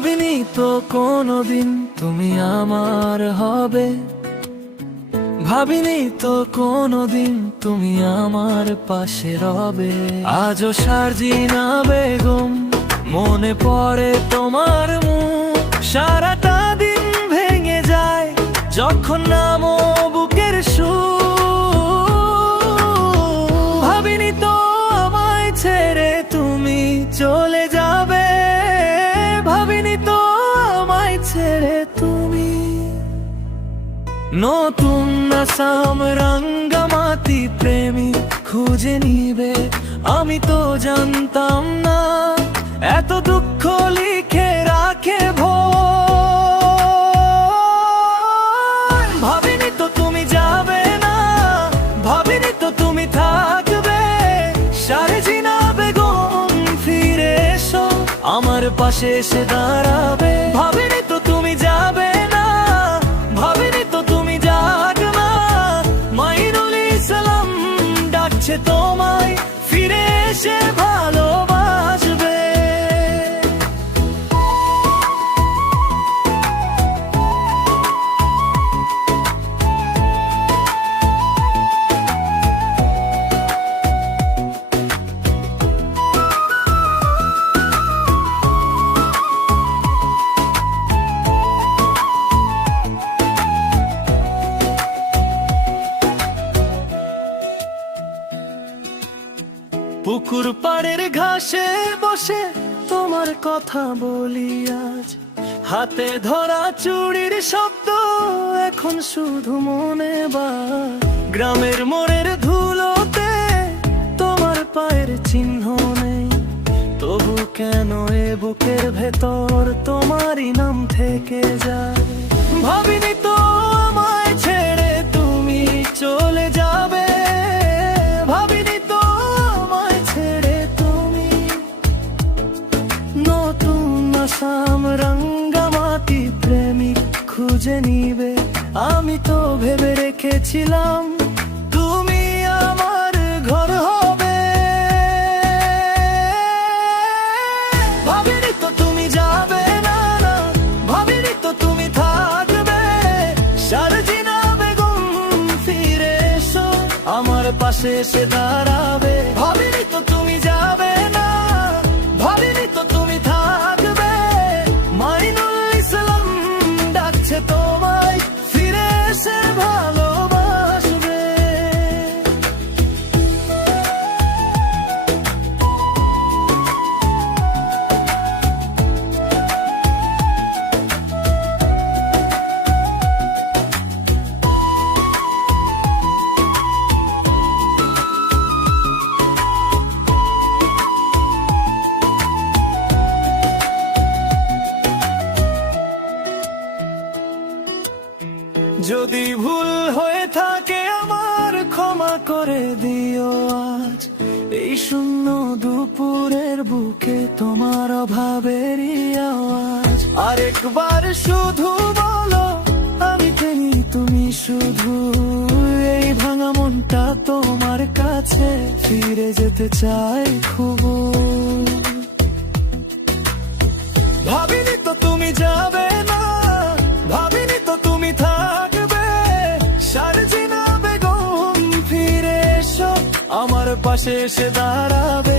ভাবিনি তো কোনোদিন তুমি আমার হবে, ভাবিনি তো কোনোদিন তুমি আমার পাশে রবে। আজও সার্জিনা বেগম মনে পড়ে তোমার মুখ, সারাটা দিন ভেঙে যায় যখন নামো বুকের সুর। ভাবিনি তো আমায় ছেড়ে তুমি চলে যাবে, ভাবিনি তো আমায় ছেড়ে তুমি। নতুন আসাম রাঙ্গামাটি প্রেমী খুঁজে নিবে, আমি তো জানতাম না এত দুঃখ লিখে রাখে ভোর। ভাবিনি তো তুমি যাবে না, ভাবিনি তো তুমি থাকবে। সার্জিনা বেগম ফিরে এসো, আমার পাশে এসে দাঁড়াবে। ভাবিনি তো তুমি যাবে না, ভাবিনি তো তুমি জাগনা। মাইনুল ইসলাম ডাকছে তোমায়, ফিরে এসে ভালোবাসবে। পুকুর পাড়ের ঘাসে বসে তোমার কথা বলি আজ, হাতে ধরা চুড়ির শব্দ এখন শুধু মনে বাজ। গ্রামের মোড়ের ধুলোতে তোমার পায়ের চিহ্ন নেই, তবু কেন এ বুকের ভেতর তোমারই নাম থেকে যায়। ভাবিনি তো আমায় ছেড়ে তুমি চলে যাবে, ভাবিনি তো আমায় ছেড়ে তুমি। নতুন আসাম রাঙ্গামাটি প্রেমিক খুঁজে নিবে, আমি তো ভেবে রেখেছিলাম তুমি আমার ঘর হবে। ভাবিনি তো তুমি যাবে না, না ভাবিনি তো তুমি থাকবে। সার্জিনা বেগম ফিরে এসো, আমার পাশে এসে দাঁড়াবে। ভাবিনি তো তুমি যাবে না, ভাবিনি তো তুমি থাকবে। মাইনুল ইসলাম ডাকছে তোমায়, ফিরে এসে ভালোবাসবে। যদি ভুল হয়ে থাকে আমার ক্ষমা করে দিও আজ, এই শূন্য দুপুরের বুকে তোমার অভাবেরই আওয়াজ। আরেকবার শুধু বলো আমি প্রেমী তুমি শুধু, এই ভাঙা মনটা তোমার কাছে ফিরে যেতে চাই খুব। ভাবিনি তো তুমি যাবে না, ভাবিনি তো তুমি থাকবে। সার্জিনা বেগম ফিরে এসো, আমার পাশে এসে দাঁড়াবে।